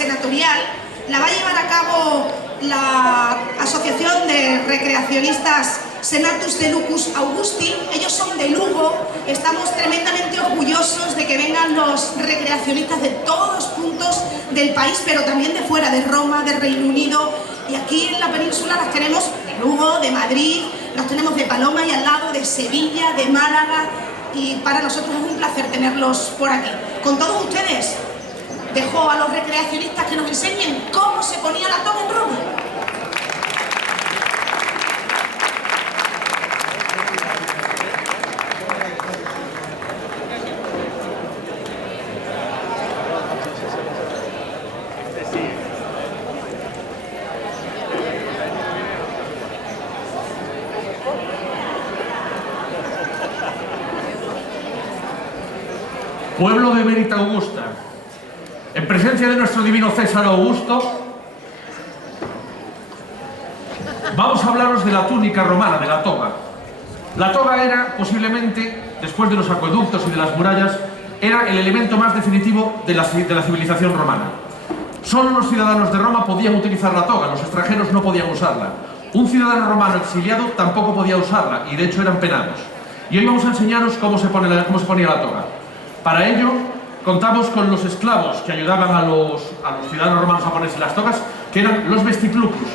senatorial la va a llevar a cabo la Asociación de Recreacionistas Senatus de Lucus Augusti. Ellos son de Lugo. Estamos tremendamente orgullosos de que vengan los recreacionistas de todos los puntos del país, pero también de fuera, de Roma, de Reino Unido. Y aquí en la península las tenemos de Lugo, de Madrid, las tenemos de Paloma y al lado, de Sevilla, de Málaga. Y para nosotros es un placer tenerlos por aquí. Con todos ustedes, dejo a los recreacionistas que nos enseñen cómo se ponía la toga en Roma. Pueblo de Emérita Augusta, en presencia de nuestro divino César Augusto, vamos a hablaros de la túnica romana, de la toga. La toga era, posiblemente, después de los acueductos y de las murallas, era el elemento más definitivo de la civilización romana. Solo los ciudadanos de Roma podían utilizar la toga, los extranjeros no podían usarla. Un ciudadano romano exiliado tampoco podía usarla, y de hecho eran penados. Y hoy vamos a enseñaros cómo se ponía la toga. Para ello, contamos con los esclavos que ayudaban a los ciudadanos romanos a ponerse las togas, que eran los vestiplucus.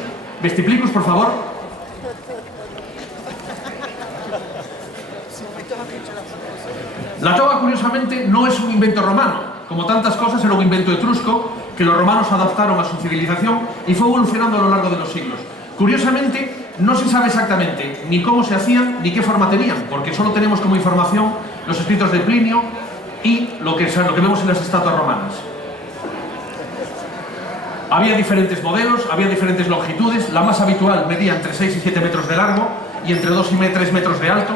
Vestiplicus, por favor. La toga, curiosamente, no es un invento romano. Como tantas cosas, era un invento etrusco que los romanos adaptaron a su civilización y fue evolucionando a lo largo de los siglos. Curiosamente, no se sabe exactamente ni cómo se hacían ni qué forma tenían, porque solo tenemos como información los escritos de Plinio y lo que vemos en las estatuas romanas. Había diferentes modelos, había diferentes longitudes. La más habitual medía entre 6 y 7 metros de largo y entre 2 y 3 metros de alto.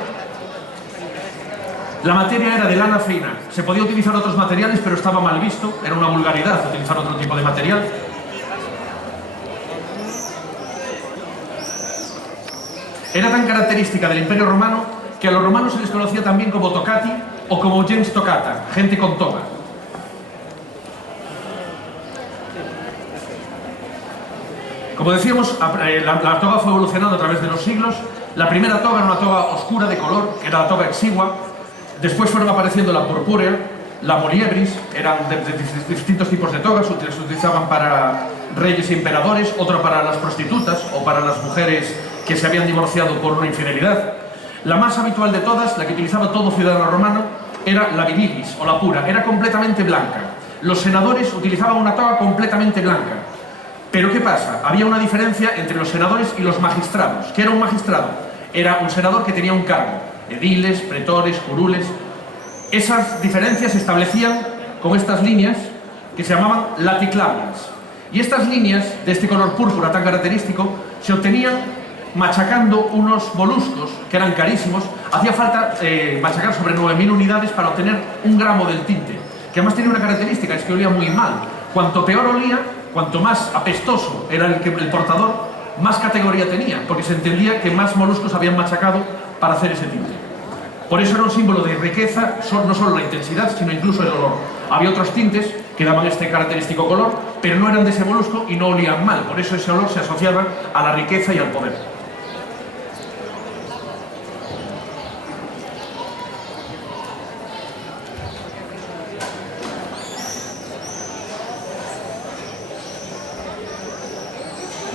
La materia era de lana fina. Se podía utilizar otros materiales, pero estaba mal visto. Era una vulgaridad utilizar otro tipo de material. Era tan característica del Imperio Romano que a los romanos se les conocía también como tocati o como gens tocata, gente con toga. Como decíamos, la toga fue evolucionando a través de los siglos. La primera toga era una toga oscura de color, que era la toga exigua. Después fueron apareciendo la purpúrea, la moliebris, eran de distintos tipos de togas, se utilizaban para reyes e emperadores, otra para las prostitutas o para las mujeres que se habían divorciado por una infidelidad. La más habitual de todas, la que utilizaba todo ciudadano romano, era la virilis o la pura, era completamente blanca. Los senadores utilizaban una toga completamente blanca. Pero ¿qué pasa? Había una diferencia entre los senadores y los magistrados. ¿Qué era un magistrado? Era un senador que tenía un cargo, ediles, pretores, curules. Esas diferencias se establecían con estas líneas que se llamaban laticlavians. Y estas líneas de este color púrpura tan característico se obtenían machacando unos moluscos que eran carísimos. Hacía falta machacar sobre 9.000 unidades para obtener 1 gramo del tinte, que además tenía una característica, es que olía muy mal. Cuanto peor olía, cuanto más apestoso era el portador, más categoría tenía, porque se entendía que más moluscos habían machacado para hacer ese tinte. Por eso era un símbolo de riqueza, no solo la intensidad, sino incluso el olor. Había otros tintes que daban este característico color, pero no eran de ese molusco y no olían mal. Por eso ese olor se asociaba a la riqueza y al poder.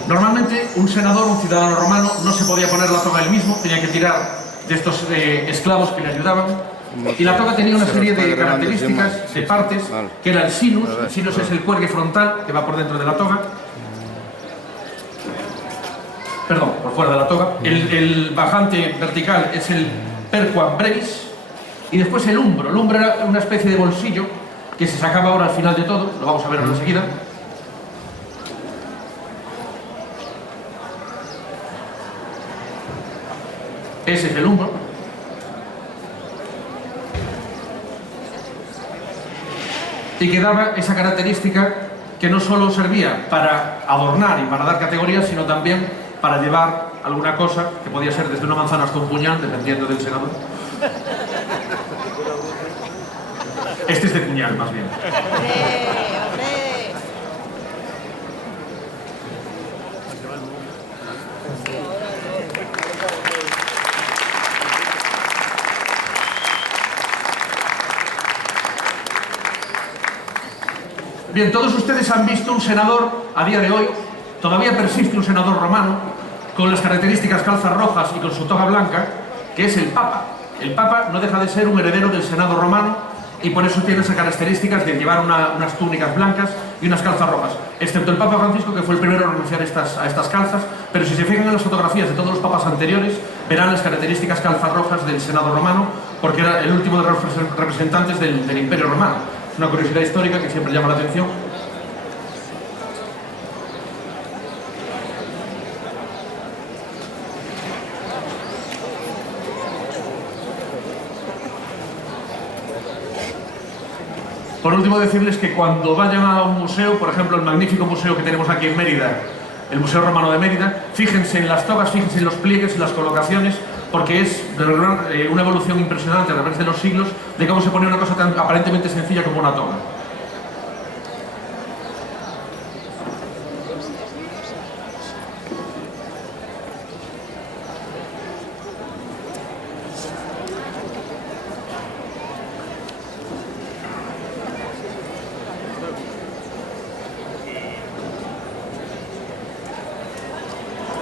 Normalmente, un senador, un ciudadano romano, no se podía poner la toga él mismo, tenía que tirar de estos esclavos que le ayudaban. Y la toga tenía una serie de características, de partes, que era el sinus. El sinus es el cuergue frontal que va por dentro de la toga. Perdón, por fuera de la toga. El bajante vertical es el perquam brevis. Y después el umbro. El umbro era una especie de bolsillo que se sacaba ahora al final de todo, lo vamos a ver enseguida. Ese es el umbro. Y que daba esa característica que no solo servía para adornar y para dar categorías, sino también para llevar alguna cosa, que podía ser desde una manzana hasta un puñal, dependiendo del senador. Este es de puñal, más bien. Bien, todos ustedes han visto un senador a día de hoy, todavía persiste un senador romano, con las características calzas rojas y con su toga blanca, que es el Papa. El Papa no deja de ser un heredero del Senado romano y por eso tiene esas características de llevar unas túnicas blancas y unas calzas rojas, excepto el Papa Francisco, que fue el primero a renunciar a estas calzas, pero si se fijan en las fotografías de todos los papas anteriores, verán las características calzas rojas del Senado romano, porque era el último de los representantes del Imperio Romano. Es una curiosidad histórica que siempre llama la atención. Por último, decirles que cuando vayan a un museo, por ejemplo, el magnífico museo que tenemos aquí en Mérida, el Museo Romano de Mérida, fíjense en las togas, fíjense en los pliegues, en las colocaciones, porque es de verdad una evolución impresionante a través de los siglos de cómo se pone una cosa tan aparentemente sencilla como una toga.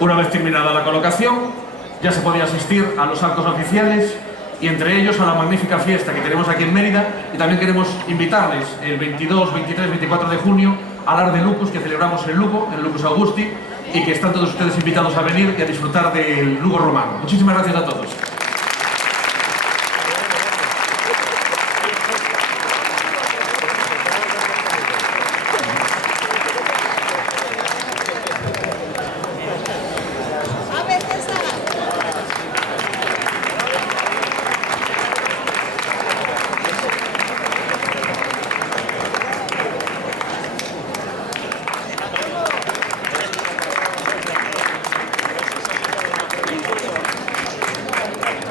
Una vez terminada la colocación, ya se podía asistir a los actos oficiales y entre ellos a la magnífica fiesta que tenemos aquí en Mérida, y también queremos invitarles el 22, 23, 24 de junio al Ars de Lucus que celebramos en Lugo, en el Lucus Augusti, y que están todos ustedes invitados a venir y a disfrutar del Lugo romano. Muchísimas gracias a todos.